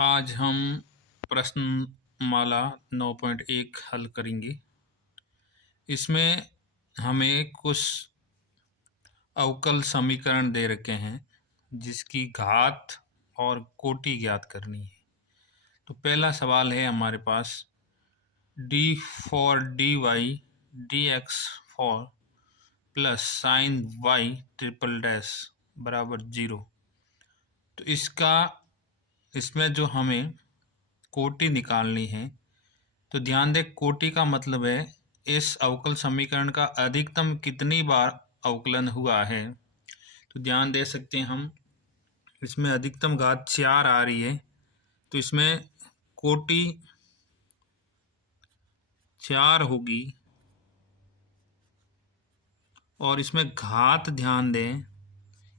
आज हम प्रश्नमाला 9.1 हल करेंगे। इसमें हमें कुछ अवकल समीकरण दे रखे हैं जिसकी घात और कोटि ज्ञात करनी है। तो पहला सवाल है हमारे पास d for dy dx for plus sign y triple dash बराबर 0। तो इसमें जो हमें कोटि निकालनी है, तो ध्यान दें कोटि का मतलब है इस अवकल समीकरण का अधिकतम कितनी बार अवकलन हुआ है। तो ध्यान दे सकते हैं हम, इसमें अधिकतम घात 4 आ रही है, तो इसमें कोटि 4 होगी और इसमें घात ध्यान दें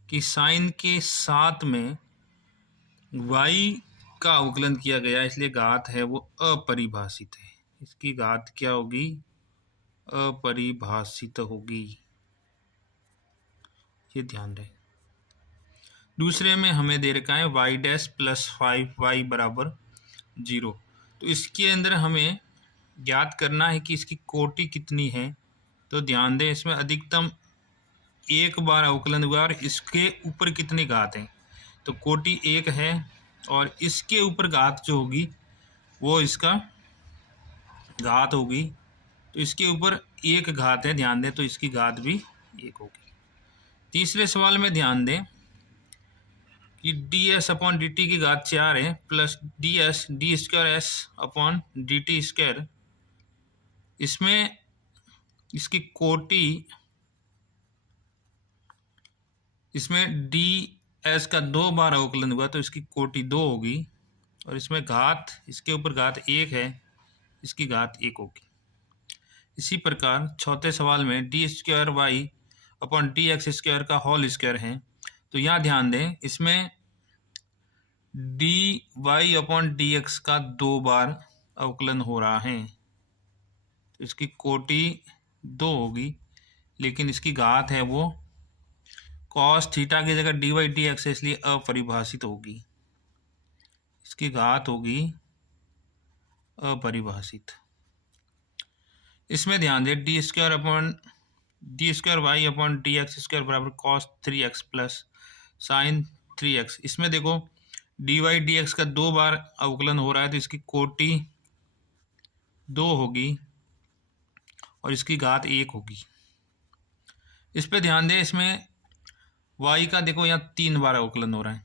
कि साइन के साथ में y का अवकलन किया गया, इसलिए घात है वो अपरिभाषित है। इसकी घात क्या होगी? अपरिभाषित होगी, ये ध्यान रहे। दूसरे में हमें दे रखा है y डैश प्लस 5y बराबर 0। तो इसके अंदर हमें ज्ञात करना है कि इसकी कोटि कितनी है। तो ध्यान दें इसमें अधिकतम एक बार अवकलन हुआ और इसके ऊपर कितनी घात है। तो कोटि 1 है और इसके ऊपर घात जो होगी वो इसका घात होगी। तो इसके ऊपर एक घात है, ध्यान दें, तो इसकी घात भी 1 होगी। तीसरे सवाल में ध्यान दें कि D S upon D T की घात 4 है plus D S D square S upon D T square. इसमें इसकी कोटि, इसमें डी एस का 2 बार अवकलन हुआ तो इसकी कोटि 2 होगी और इसमें घात, इसके ऊपर घात 1 है, इसकी घात 1 होगी। इसी प्रकार चौथे सवाल में d square y upon d x square का होल स्क्वायर है। तो यहाँ ध्यान दें इसमें d y upon d x का 2 बार अवकलन हो रहा है, तो इसकी कोटि 2 होगी, लेकिन इसकी घात है वो कॉस थीटा की जगह डी वाई डी एक्स है, इसलिए अपरिभाषित होगी। इसकी घात होगी अपरिभाषित। इसमें ध्यान दें d square y upon d x square बराबर cos 3x plus sine 3x। इसमें देखो डी वाई डी एक्स का 2 बार अवकलन हो रहा है, तो इसकी कोटि 2 होगी और इसकी घात 1 होगी। इस पे ध्यान दें, इसमें y का देखो यहाँ 3 बार अवकलन हो रहा है,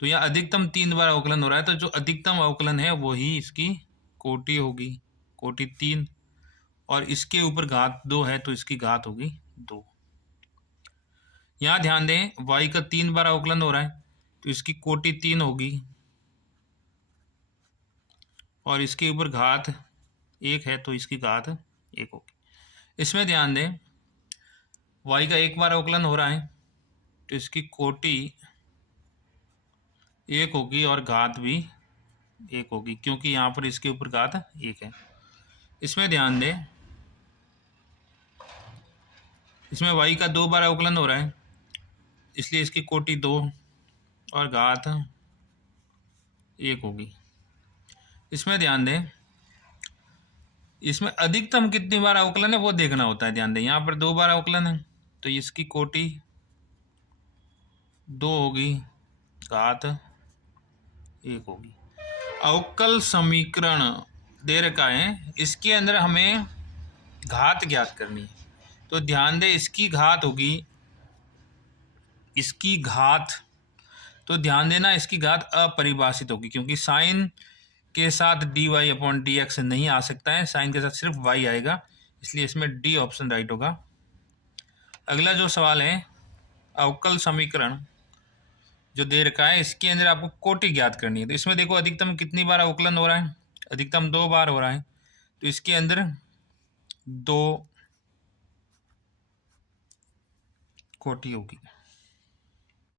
तो यहाँ अधिकतम 3 बार अवकलन हो रहा है, तो जो अधिकतम अवकलन है वही इसकी कोटि होगी, कोटि 3, और इसके ऊपर घात 2 है तो इसकी घात होगी 2। यहाँ ध्यान दें y का 3 बार अवकलन हो रहा है, तो इसकी कोटि 3 होगी और इसके ऊपर घात 1 है तो इसकी घात 1 होगी। इसमें ध्यान दें y का 1 बार अवकलन हो रहा है, तो इसकी कोटि 1 होगी और घात भी 1 होगी, क्योंकि यहाँ पर इसके ऊपर घात 1 है। इसमें ध्यान दें इसमें y का 2 बार अवकलन हो रहा है, इसलिए इसकी कोटि 2 और घात 1 होगी। इसमें ध्यान दें इसमें अधिकतम कितनी बार अवकलन है वो देखना होता है। ध्यान दें यहाँ पर 2 बार अवकलन है, तो इसकी कोटि 2 होगी, घात 1 होगी। अवकल समीकरण दे रखा है, इसके अंदर हमें घात ज्ञात करनी है। तो ध्यान दें इसकी घात होगी, इसकी घात, तो ध्यान देना इसकी घात अपरिभाषित होगी, क्योंकि साइन के साथ d y upon d x नहीं आ सकता है, साइन के साथ सिर्फ वाई आएगा, इसलिए इसमें डी ऑप्शन राइट होगा। अगला जो सवाल है अवकल समीकरण जो दे रखा है, इसके अंदर आपको कोटि ज्ञात करनी है। तो इसमें देखो अधिकतम कितनी बार अवकलन हो रहा है, अधिकतम 2 बार हो रहा है, तो इसके अंदर 2 कोटि होगी।